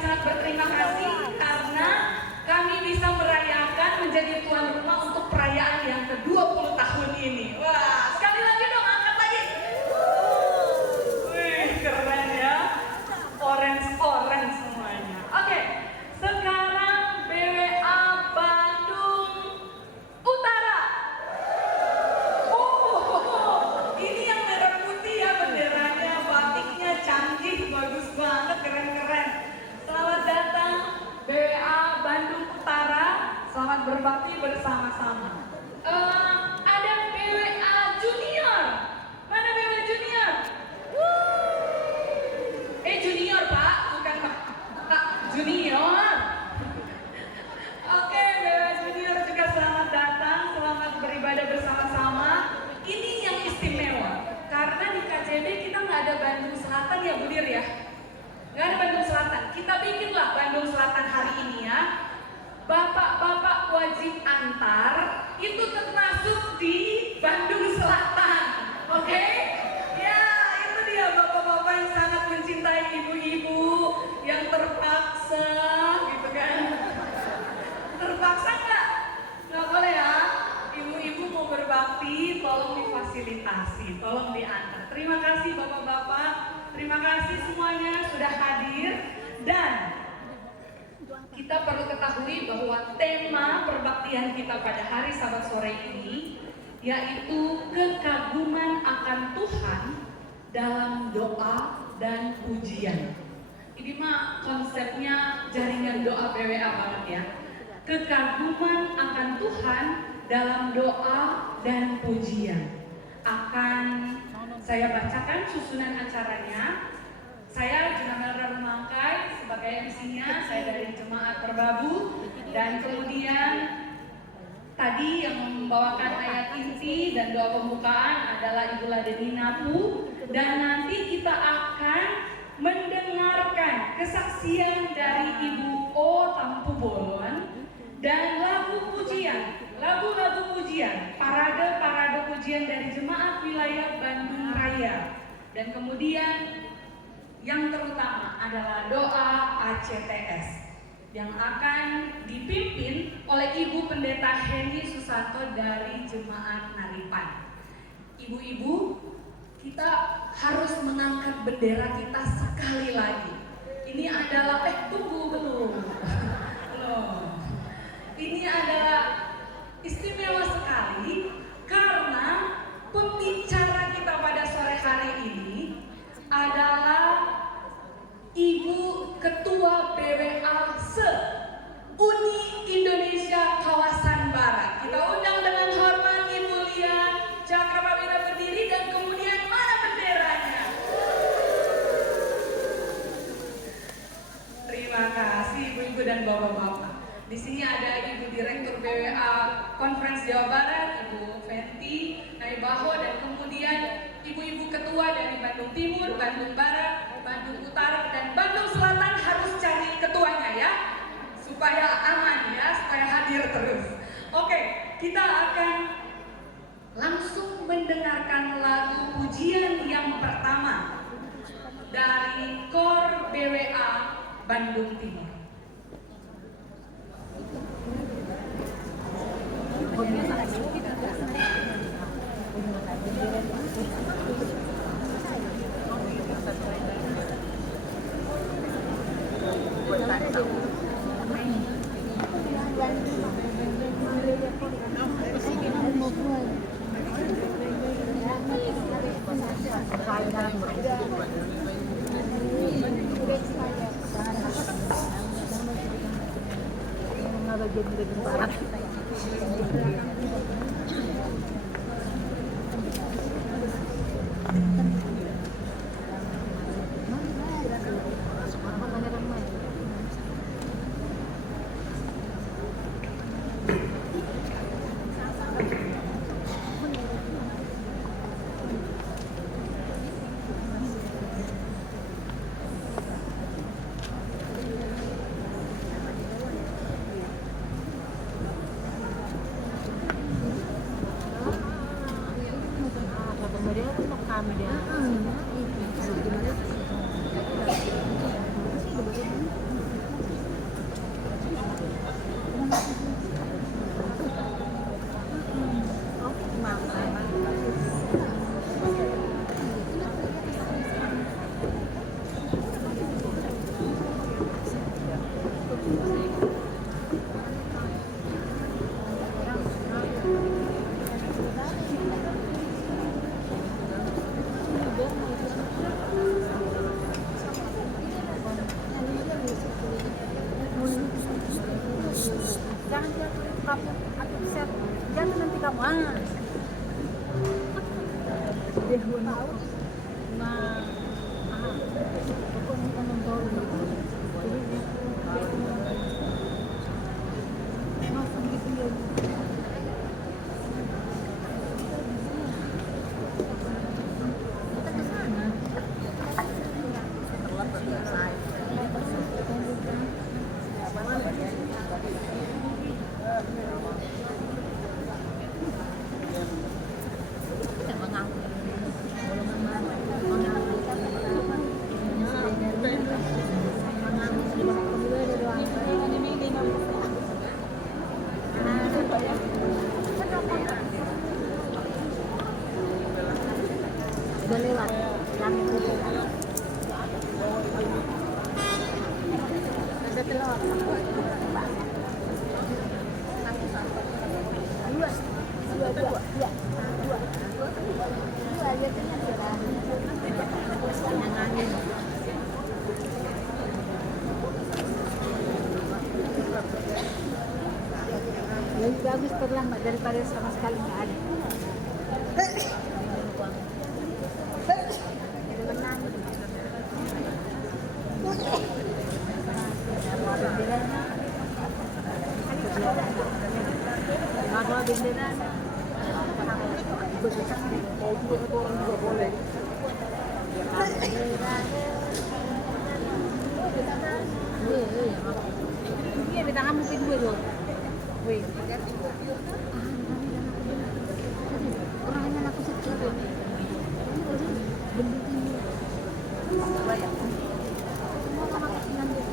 sangat berterima kasih karena kami bisa merayakan menjadi tuan rumah untuk perayaan yang ke-20 tahun ini. Wah, sekali lagi dong, angkat lagi. Wih, keren ya. Orange semuanya. Oke, sekarang BWA Bandung Utara. Oh, ini yang merah putih ya benderanya, batiknya canggih, bagus banget, keren-keren. Selamat datang BWA Bandung Utara, selamat berbakti bersama-sama. Ada BWA Junior. Mana BWA Junior? Junior Pak, bukan Pak Junior. Oke, BWA Junior juga selamat datang, selamat beribadah bersama-sama. Ini yang istimewa, karena di KCB kita nggak ada Bandung Selatan ya Budir ya. Nggak ada Bandung Selatan, kita bikinlah Bandung Selatan hari ini ya. Bapak-bapak wajib antar itu termasuk di Bandung Selatan, oke? Ya, itu dia bapak-bapak yang sangat mencintai ibu-ibu yang terpaksa gitu kan. Terpaksa nggak? Nggak boleh ya. Ibu-ibu mau berbakti, tolong difasilitasi, tolong diantar. Terima kasih bapak-bapak, terima kasih semuanya sudah hadir. Dan kita perlu ketahui bahwa tema perbaktian kita pada hari Sabat sore ini yaitu kekaguman akan Tuhan dalam doa dan pujian. Ini mah konsepnya jaringan doa BWA banget ya. Kekaguman akan Tuhan dalam doa dan pujian. Akan saya bacakan susunan acaranya. Saya Junamel Ramangkai sebagai MC-nya, saya dari Jemaat Perbabu, dan kemudian tadi yang membawakan ayat inti dan doa pembukaan adalah Ibu Ladeni Napu, dan nanti kita akan mendengarkan kesaksian dari Ibu O Tampu Bolon dan lagu pujian, lagu-lagu pujian, parade pujian dari Jemaat Wilayah Bandung Raya, dan kemudian yang terutama adalah doa ACTS yang akan dipimpin oleh Ibu Pendeta Heni Susanto dari Jemaat Naripan. Ibu-ibu, kita harus mengangkat bendera kita sekali lagi. Ini adalah, tunggu belum. Loh. Ini adalah istimewa sekali karena pembicara kita pada sore hari ini adalah Ibu Ketua BWA se-Uni Indonesia Kawasan Barat. Kita undang dengan hormat Ibu Lia Cakrawira berdiri, dan kemudian mana benderanya? Terima kasih Ibu-ibu dan Bapak-bapak. Di sini ada Ibu Direktur BWA Conference Jawa Barat, Ibu Fenty Naibaho, dan kemudian Ibu-ibu ketua dari Bandung Timur, Bandung Barat, Bandung Utara, dan Bandung Selatan. Harus cari ketuanya ya, supaya aman ya, supaya hadir terus. Oke, kita akan langsung mendengarkan lagu pujian yang pertama dari KOR BWA Bandung Timur. Lebih bagus terlambat daripada sama sekali nggak ada. Iya, kita nggak mungkin gue dong. Wih, orangnya aku sedih. Benda ini. Semua sama kecilan dia.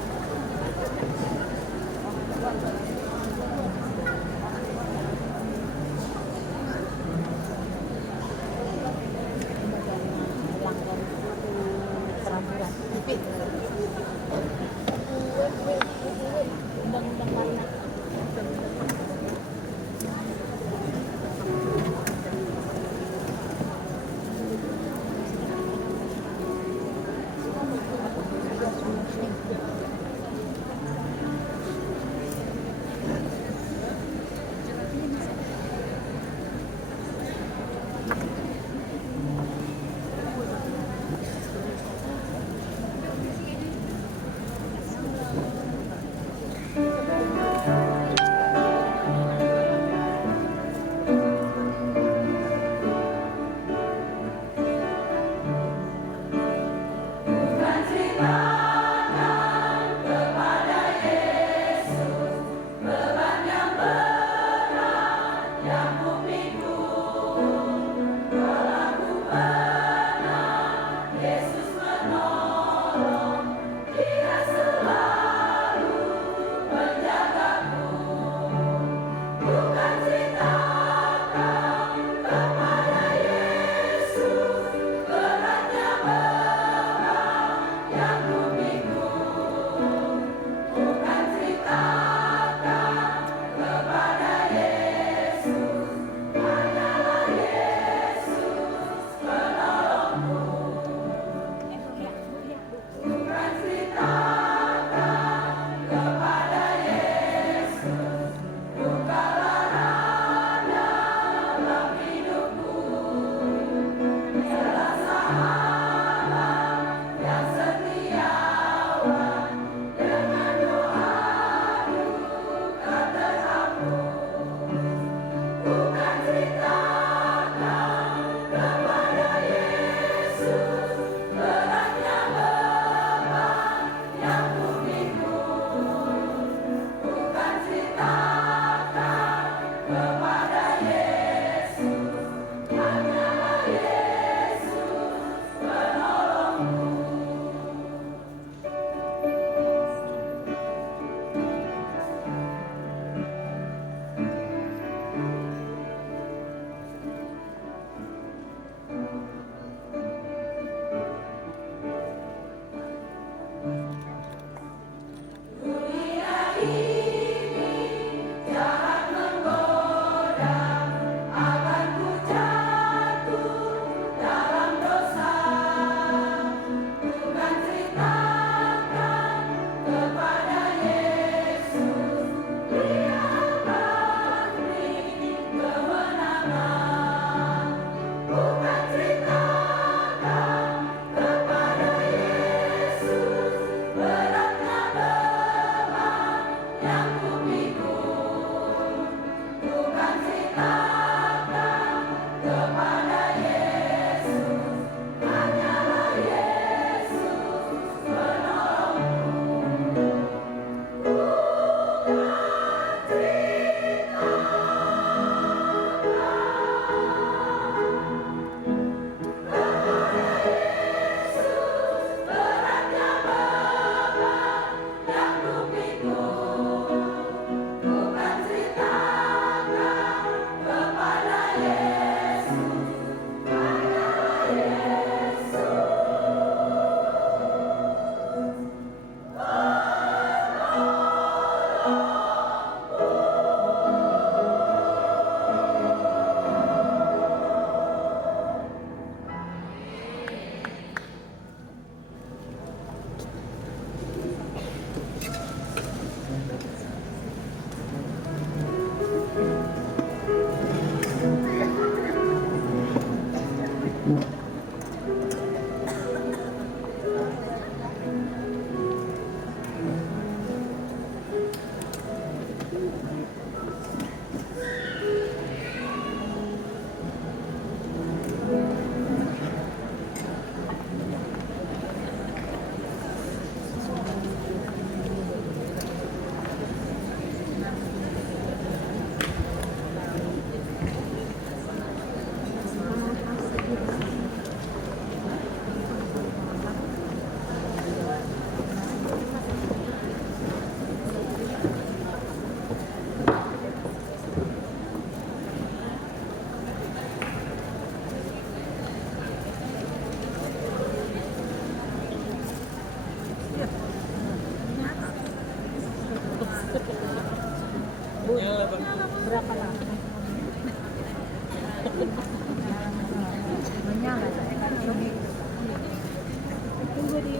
Undang-undang warna.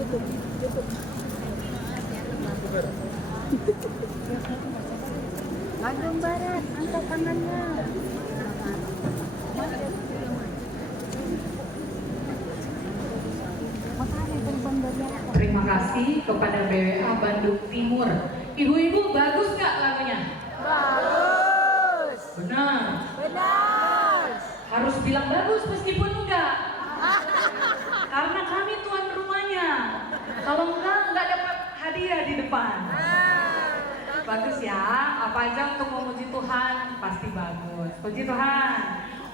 Bandung Barat, angkat tangannya. Terima kasih kepada BWA Bandung Timur. Ibu-ibu, bagus nggak lagunya? Bagus. Benar. Benar. Harus bilang bagus meskipun enggak. Karena kami tuan rumahnya. Kalau enggak dapat hadiah di depan. Bagus ya, apa aja untuk memuji Tuhan pasti bagus. Puji Tuhan.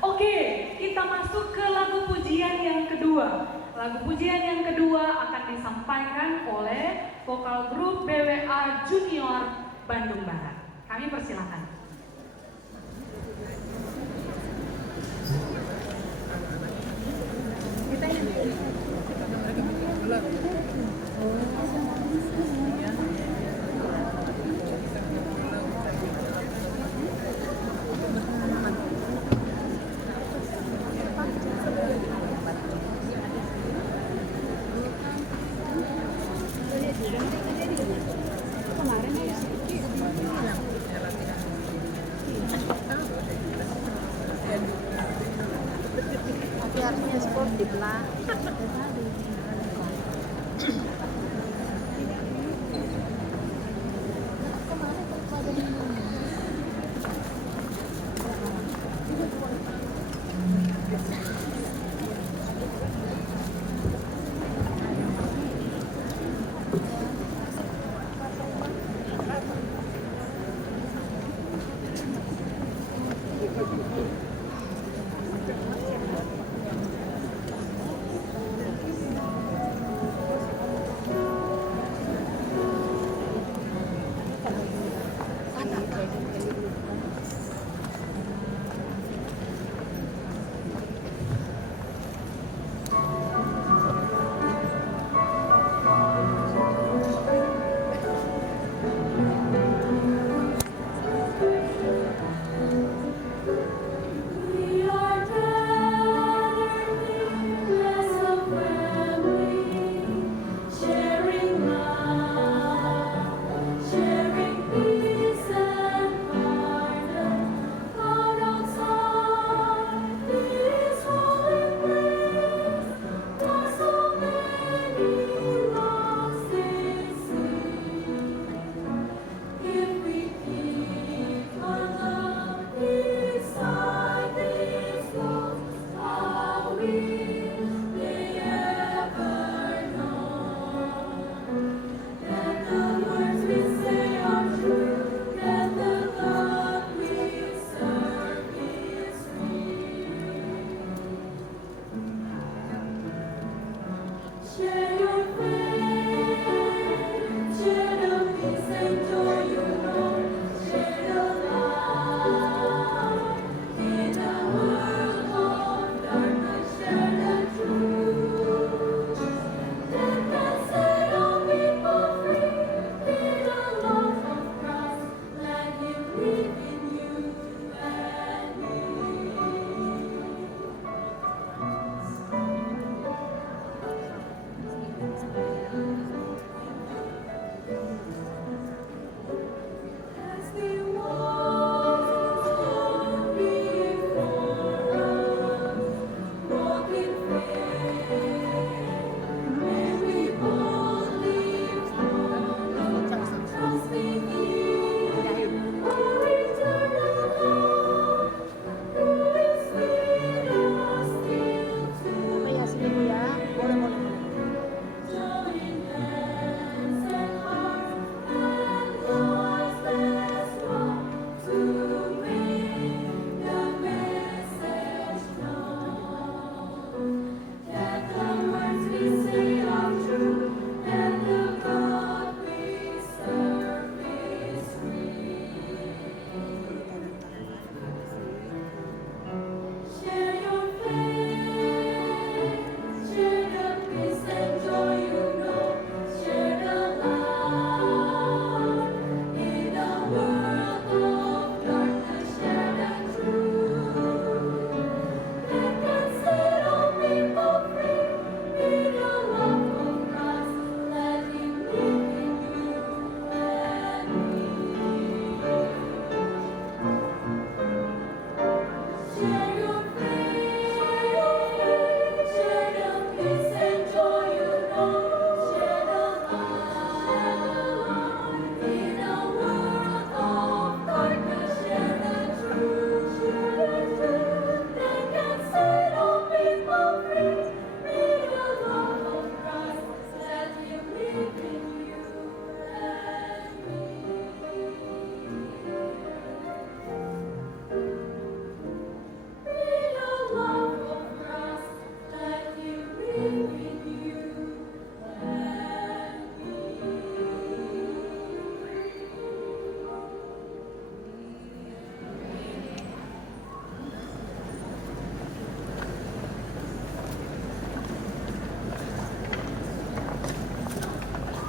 Oke, kita masuk ke lagu pujian yang kedua. Lagu pujian yang kedua akan disampaikan oleh vokal grup BWA Junior Bandung Barat. Kami persilakan. Tapi harusnya sportif lah.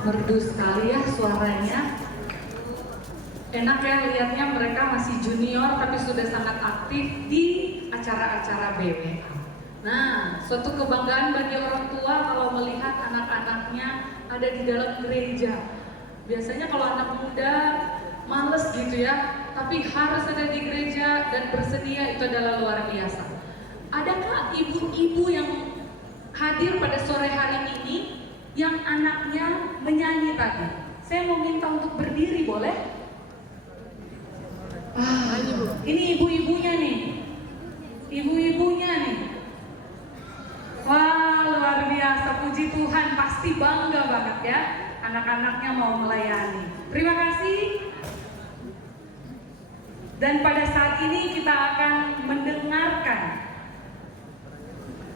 Merdu sekali ya suaranya. Enak ya lihatnya, mereka masih junior tapi sudah sangat aktif di acara-acara BWA. Nah, suatu kebanggaan bagi orang tua kalau melihat anak-anaknya ada di dalam gereja. Biasanya kalau anak muda males gitu ya, tapi harus ada di gereja dan bersedia, itu adalah luar biasa. Adakah ibu-ibu yang hadir pada sore hari ini yang anaknya menyanyi tadi? Saya mau minta untuk berdiri, boleh? Ini ibu-ibunya nih. Ibu-ibunya nih. Wah, luar biasa, puji Tuhan, pasti bangga banget ya anak-anaknya mau melayani. Terima kasih. Dan pada saat ini kita akan mendengarkan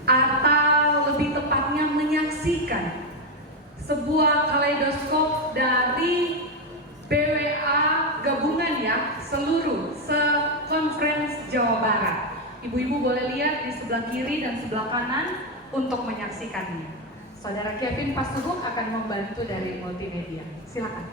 atau lebih tepatnya menyaksikan sebuah kaleidoskop dari BWA gabungan ya, seluruh se-conference Jawa Barat. Ibu-ibu boleh lihat di sebelah kiri dan sebelah kanan untuk menyaksikannya. Saudara Kevin Pasuhuk akan membantu dari multimedia. Silakan.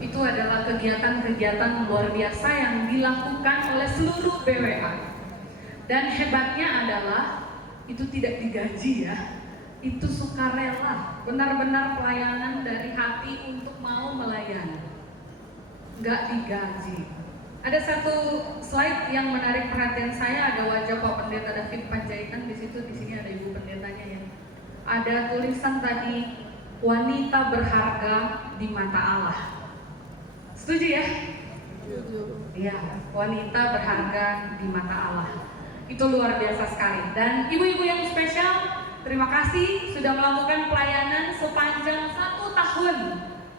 Itu adalah kegiatan-kegiatan luar biasa yang dilakukan oleh seluruh BWA. Dan hebatnya adalah itu tidak digaji ya, itu sukarela, benar-benar pelayanan dari hati untuk mau melayani, nggak digaji. Ada satu slide yang menarik perhatian saya, ada wajah Pak Pendeta David Panjaitan di situ, di sini ada Ibu Pendetanya ya. Ada tulisan tadi, wanita berharga di mata Allah. Setuju ya? Iya, wanita berharga di mata Allah. Itu luar biasa sekali. Dan ibu-ibu yang spesial, terima kasih sudah melakukan pelayanan sepanjang 1 tahun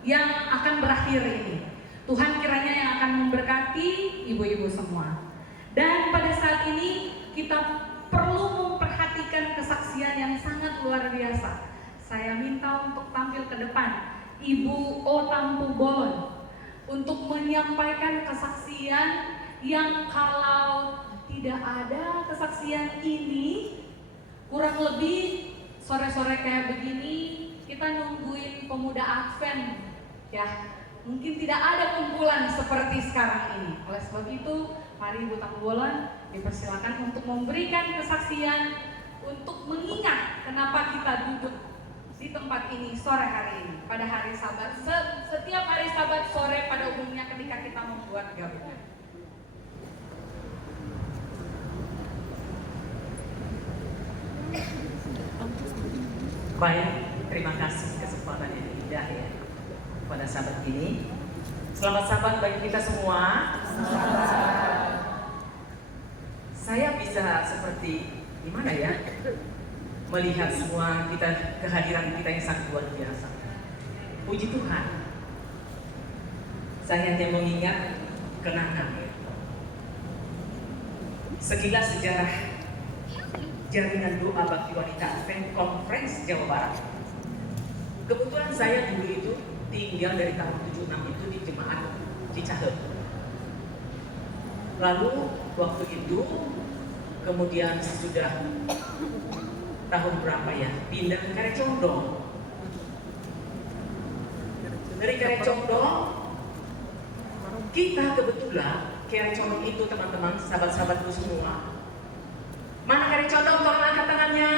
yang akan berakhir ini. Tuhan kiranya yang akan memberkati ibu-ibu semua. Dan pada saat ini kita perlu memperhatikan kesaksian yang sangat luar biasa. Saya minta untuk tampil ke depan Ibu O Tampu Bolon untuk menyampaikan kesaksian yang kalau tidak ada kesaksian ini, kurang lebih sore-sore kayak begini kita nungguin pemuda Advent ya, mungkin tidak ada kumpulan seperti sekarang ini. Oleh sebab itu, mari Ibu Tampu Bolon dipersilakan untuk memberikan kesaksian untuk mengingat kenapa kita duduk di tempat ini sore hari ini pada hari Sabat. Setiap hari Sabat sore pada umumnya ketika kita membuat gabungan. Baik, terima kasih kesempatan yang indah ya pada Sabat ini. Selamat Sabat bagi kita semua. Saya bisa seperti gimana ya, melihat semua kita, kehadiran kita yang sangat luar biasa. Puji Tuhan. Saya hanya mengingat kenangan sekilas sejarah jaringan doa bakti wanita Advent Conference Jawa Barat. Kebetulan saya dulu itu tinggal dari tahun 76 itu di jemaat Cicahem. Lalu waktu itu kemudian sudah tahun berapa ya, pindah ke Karecondong. Dari Karecondong kita kebetulan Karecondong itu teman-teman, sahabat-sahabatku semua. Mana Karecondong, tolong angkat tangannya.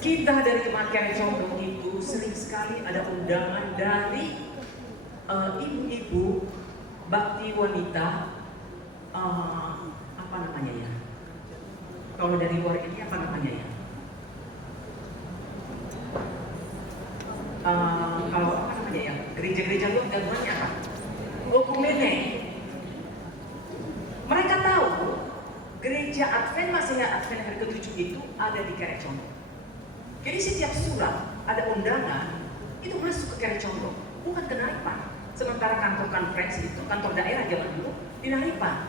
Kita dari jemaat Karecondong itu sering sekali ada undangan dari ibu-ibu bakti wanita, apa namanya ya? Kalau dari luar ini apa namanya ya? Kalau apa namanya ya? Gereja-gereja luar gabungannya apa? Okumene. Mereka tahu gereja Advent Masihnya Advent hari ke-7 itu ada di Karecondong. Jadi setiap surat ada undangan itu masuk ke Karecondong, bukan ke Naripan. Sementara kantor conference itu, kantor daerah zaman dulu di Naripan.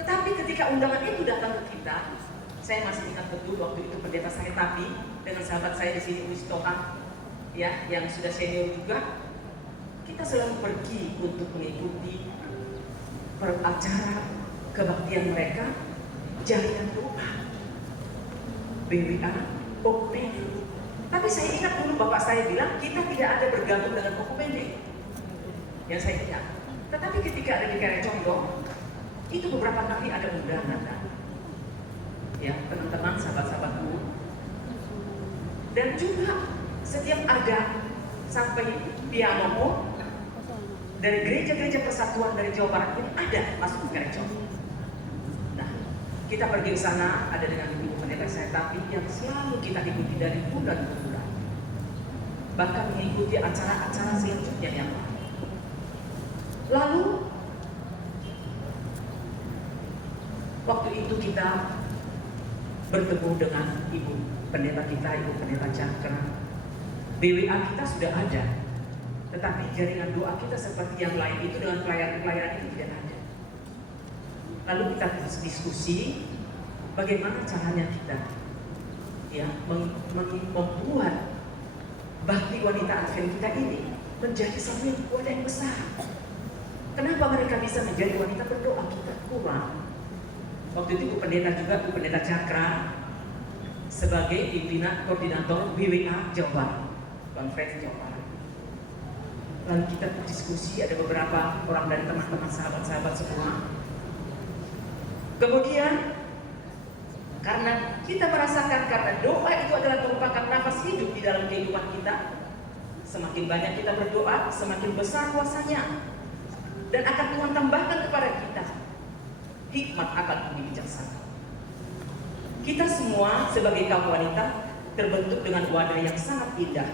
Tetapi ketika undangan itu datang ke kita, saya masih ingat betul waktu itu pendeta saya Tapi dengan sahabat saya di sini Wistohan, ya, yang sudah senior juga, kita selalu pergi untuk mengikuti acara kebaktian mereka, jaringan doa, BWA, Okumene. Tapi saya ingat dulu bapak saya bilang kita tidak ada bergabung dengan Okumene. Yang saya ingat. Tetapi ketika ada di Karecondong, itu beberapa kali ada undangan kan? Ya, teman-teman, sahabat-sahabatku. Dan juga setiap ada sampai Pianomo dari gereja-gereja persatuan dari Jawa Barat ini ada masuk ke Karecondong. Nah, kita pergi ke sana ada dengan ibu pendeta saya Tapi yang selalu kita ikuti dari bulan ke bulan. Bahkan mengikuti acara-acara selanjutnya yang lain. Lalu waktu itu kita bertemu dengan ibu pendeta kita, ibu pendeta Cakra. BWA kita sudah ada, tetapi jaringan doa kita seperti yang lain itu dengan pelayanan-pelayanan itu tidak ada. Lalu kita diskusi bagaimana caranya kita ya membuat bakti wanita Advent kita ini menjadi satu yang kuat yang besar. Kenapa mereka bisa menjadi wanita berdoa, kita kurang. Waktu itu Bu Pendeta juga, Bu Pendeta Cakra sebagai pimpinan koordinator BWA Jawa Barat, Conference Jawa Barat. Lalu kita diskusi, ada beberapa orang dari teman-teman sahabat-sahabat semua. Kemudian karena kita merasakan, karena doa itu adalah merupakan nafas hidup di dalam kehidupan kita, semakin banyak kita berdoa, semakin besar kuasanya. Dan akan Tuhan tambahkan kepada kita hikmat akan bumi bijaksana. Kita semua sebagai kaum wanita terbentuk dengan wadah yang sangat indah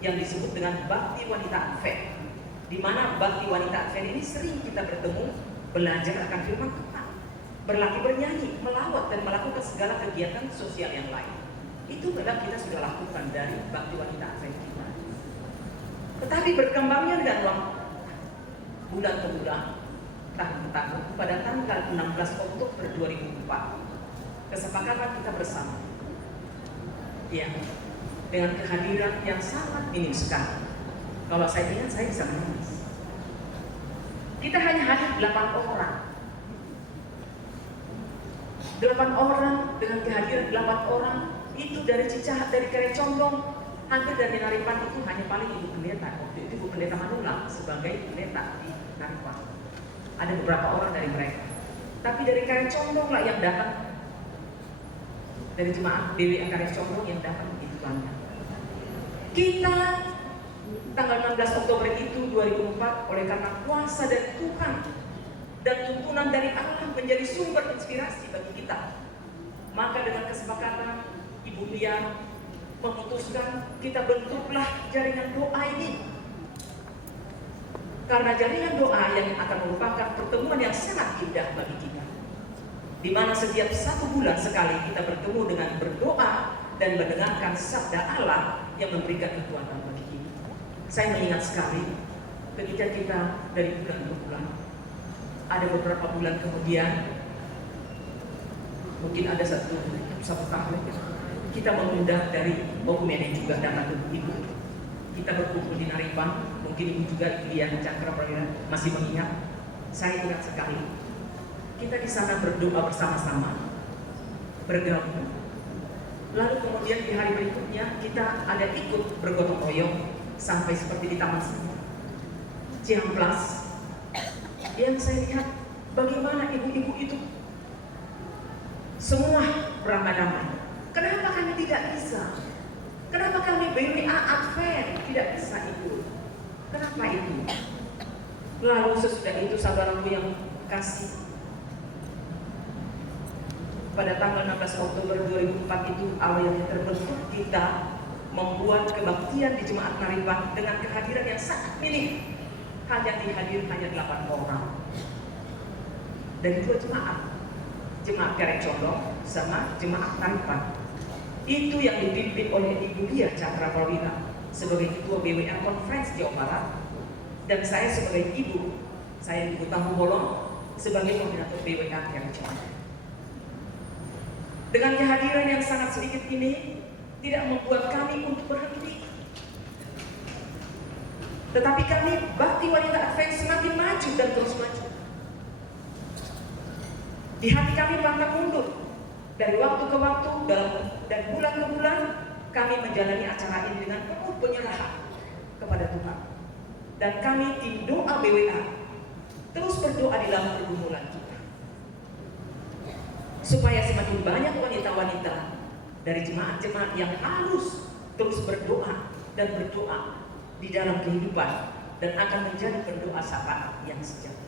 yang disebut dengan bakti wanita Advent, di mana bakti wanita Advent ini sering kita bertemu, belajar akan firman Tuhan, berlatih bernyanyi, melawat, dan melakukan segala kegiatan sosial yang lain. Itu adalah kita sudah lakukan dari bakti wanita Advent kita. Tetapi berkembangnya dengan waktu, bulan ke bulan, tahun ke tahun, pada tanggal 16 Oktober 2004, kesepakatan kita bersama, ya, dengan kehadiran yang sangat minim sekali. Kalau saya ingat, saya bisa menangis. Kita hanya hadir 8 orang. 8 orang dengan kehadiran 8 orang itu dari Cicahat, dari Karecondong, hampir dari Naripan itu hanya paling Ibu Pendeta. Waktu itu Ibu Pendeta Manula sebagai pendeta di Naripan. Ada beberapa orang dari mereka. Tapi dari Karecondong lah yang datang, dari jemaat BWA Karecondong yang datang begitu banyak. Kita tanggal 16 Oktober itu 2004, oleh karena kuasa dari Tuhan dan tuntunan dari Allah menjadi sumber inspirasi bagi kita, maka dengan kesepakatan Ibu Lia memutuskan kita bentuklah jaringan doa ini. Karena jaringan doa yang akan merupakan pertemuan yang sangat indah bagi kita, di mana setiap 1 bulan sekali kita bertemu dengan berdoa dan mendengarkan sabda Allah yang memberikan kekuatan bagi kita. Saya mengingat sekali ketika kita dari bulan ke bulan, ada beberapa bulan kemudian, mungkin ada satu tahun, kita mengundang dari Okumene juga datang ke Ibu. Kita berkumpul di Naripan, mungkin Ibu juga Dian Cakra Prawira masih mengingat. Saya ingat sekali, kita di sana berdoa bersama-sama, bergabung. Lalu kemudian di hari berikutnya kita ada ikut bergotong royong sampai seperti di Taman Seni Ciamplas, yang saya lihat bagaimana ibu-ibu itu semua beramai-ramai. Kenapa kami tidak bisa? Kenapa kami BWA Advent tidak bisa ikut? Kenapa itu? Lalu sesudah itu saudaraku yang kasih, pada tanggal 16 Oktober 2004 itu awalnya terbentuk kita membuat kebaktian di Jemaat Naripan dengan kehadiran yang sangat minim. Hanya dihadir hanya 8 orang dari 2 jemaat, Jemaat Karecondong sama Jemaat Naripan. Itu yang dipimpin oleh Ibu Lia Cakra Prawira sebagai Ketua BWA Conference Jawa Barat, dan saya sebagai Ibu, saya Ibu Tambu Bolong sebagai koordinator BWA Karecondong. Dengan kehadiran yang sangat sedikit ini tidak membuat kami untuk berhenti, tetapi kami bakti wanita Advent semakin maju dan terus maju. Di hati kami pantang mundur. Dari waktu ke waktu dan bulan ke bulan kami menjalani acara ini dengan penuh penyerahan kepada Tuhan. Dan kami tim doa BWA terus berdoa di dalam pergumulan kita, supaya semakin banyak wanita-wanita dari jemaat-jemaat yang harus terus berdoa dan berdoa di dalam kehidupan dan akan menjadi pendoa syafaat yang sejati.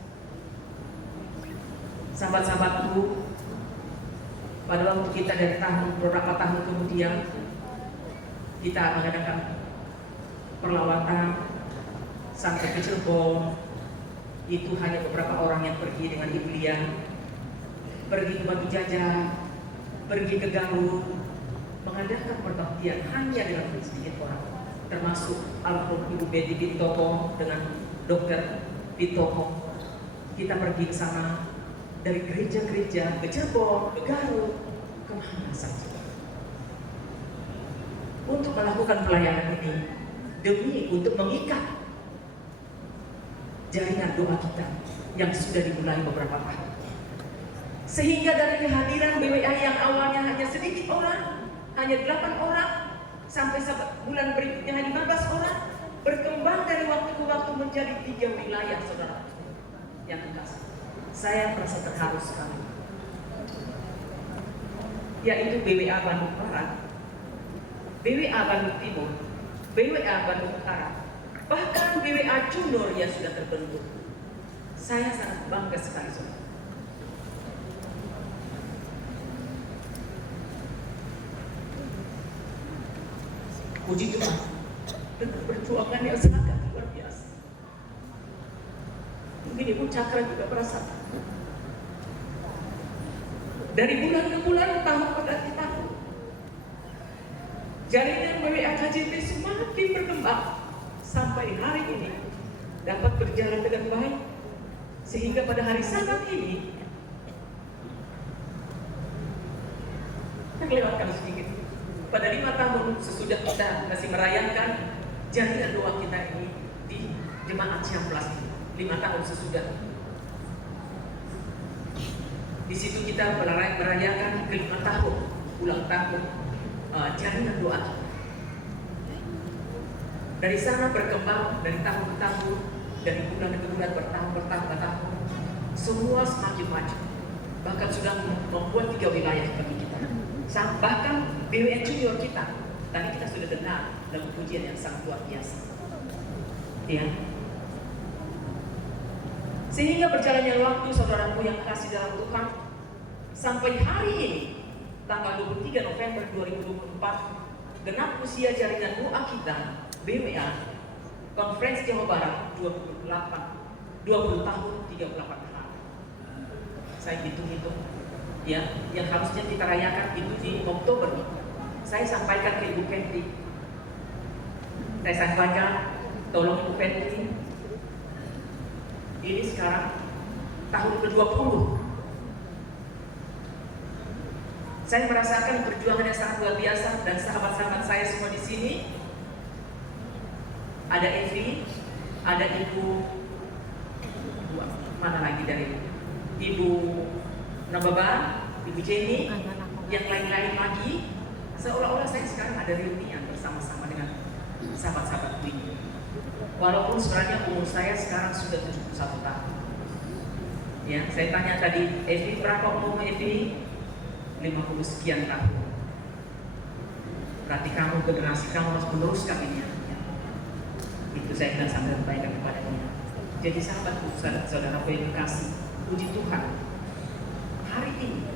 Sahabat-sahabatku, pada waktu kita dari beberapa tahun kemudian kita mengadakan perlawatan sampai ke Cirebon. Itu hanya beberapa orang yang pergi dengan Ibu Lia, pergi ke Batu Jajar, pergi ke Garut, mengadakan perbaktian hanya dengan sedikit orang, termasuk almarhum Ibu Betty Pitoko dengan Dokter Pitoko. Kita pergi ke sana dari gereja-gereja ke Cirebon, ke Garut, kemana saja, untuk melakukan pelayanan ini, demi untuk mengikat jaringan doa kita yang sudah dimulai beberapa tahun. Sehingga dari kehadiran BWA yang awalnya hanya sedikit orang, hanya 8 orang, sampai bulan berikutnya hanya 15 orang, berkembang dari waktu ke waktu menjadi 3 wilayah, saudara yang kekasih. Saya merasa terharu sekali, yaitu BWA Bandung Barat, BWA Bandung Timur, BWA Bandung Utara, bahkan BWA Junior yang sudah terbentuk. Saya sangat bangga sekali, saudara. Puji Tuhan, dengan perjuangan yang sangat luar biasa. Mungkin Ibu Cakra juga merasakan. Dari bulan ke bulan, tahun ke tahun, jaringan BWA KJP semakin berkembang sampai hari ini dapat berjalan dengan baik, sehingga pada hari Sabat ini terlewatkan sedikit. Pada 5 tahun sesudah kita masih merayakan jaringan doa kita ini di Jemaat Ciamplas ini, 5 tahun sesudah. Di situ kita merayakan ke-5 tahun ulang tahun jaringan doa. Dari sana berkembang dari tahun ke tahun, dari bulan ke bulan, bertahun ke tahun, semua semakin maju. Bahkan sudah membuat 3 wilayah bagi kita. Bahkan BWA Junior kita, tadi kita sudah dengar lagu pujian yang sangat luar biasa. Ya. Sehingga berjalannya waktu, saudaraku yang kasih dalam Tuhan, sampai hari ini, tanggal 23 November 2024, genap usia jaringan doa kita, BWA, Konferensi Jawa Barat 20 tahun 38 hari. Saya hitung-hitung, ya, yang harusnya kita rayakan itu di Oktober. Saya sampaikan ke Ibu Fenty. Saya sampaikan, tolong Ibu Fenty, ini sekarang tahun ke-20. Saya merasakan perjuangan yang sangat luar biasa, dan sahabat-sahabat saya semua di sini. Ada Evi, ada Ibu, mana lagi dari Ibu Nababa, Ibu Jenny, yang lain-lain lagi. Seolah-olah saya sekarang ada reunian bersama-sama dengan sahabat-sahabat ini. Walaupun sebenarnya umur saya sekarang sudah 71 tahun. Ya, saya tanya tadi, Evi berapa umur Evi? 50 sekian tahun. Berarti kamu, generasi kamu harus meneruskan ini. Ya. Itu saya bilang sambil kebaikan kepada dia. Jadi sahabatku, saudaraku yang dikasih, puji Tuhan, hari ini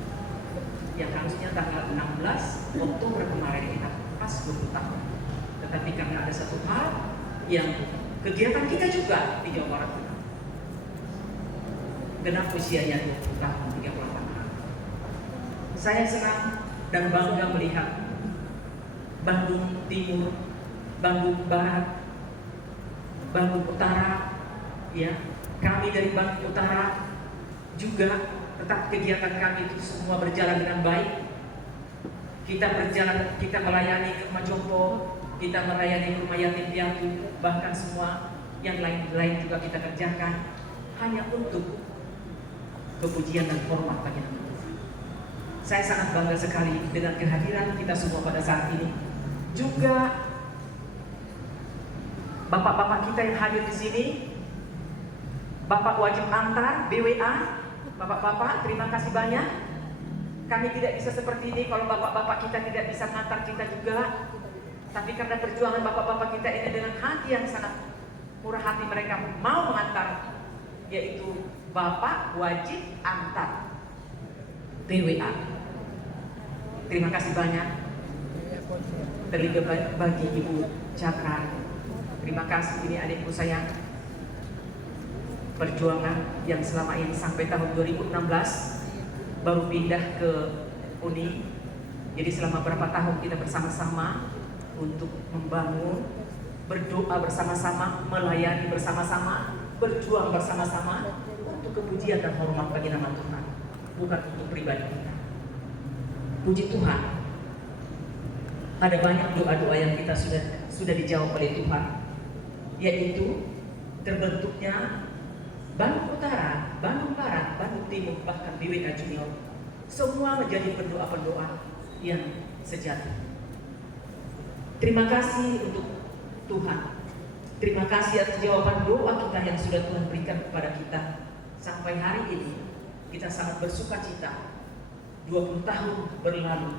yang harusnya tanggal 16 Oktober kemarin kita pas 20 tahun. Tetapi karena ada satu hal yang kegiatan kita juga di Jawa Barat genap usianya 20 tahun 38 tahun. Saya senang dan bangga melihat Bandung Timur, Bandung Barat, Bandung Utara, ya, kami dari Bandung Utara juga tetap kegiatan kami itu semua berjalan dengan baik. Kita berjalan, kita melayani ke rumah jompo, kita melayani rumah yatim piatu, bahkan semua yang lain-lain juga kita kerjakan hanya untuk kepujian dan hormat bagi nama Tuhan. Saya sangat bangga sekali dengan kehadiran kita semua pada saat ini. Juga bapak-bapak kita yang hadir di sini, Bapak Wajib Antar BWA, bapak-bapak terima kasih banyak. Kami tidak bisa seperti ini kalau bapak-bapak kita tidak bisa mengantar kita juga. Tapi karena perjuangan bapak-bapak kita ini dengan hati yang sangat murah hati, mereka mau mengantar, yaitu Bapak Wajib Antar BWA. Terima kasih banyak. Terlebih bagi Ibu Cakra. Terima kasih, ini adikku sayang. Perjuangan yang selama ini sampai tahun 2016 baru pindah ke Uni. Jadi selama berapa tahun kita bersama-sama untuk membangun, berdoa bersama-sama, melayani bersama-sama, berjuang bersama-sama untuk kepujian dan hormat bagi nama Tuhan, bukan untuk pribadi kita. Puji Tuhan, ada banyak doa-doa yang kita sudah dijawab oleh Tuhan, yaitu terbentuknya Bandung Utara, Bandung Barat, Bandung Timur, bahkan BWA Junior, semua menjadi pendoa-pendoa yang sejati. Terima kasih untuk Tuhan Terima kasih atas jawaban doa kita yang sudah Tuhan berikan kepada kita. Sampai hari ini kita sangat bersuka cita. 20 tahun berlalu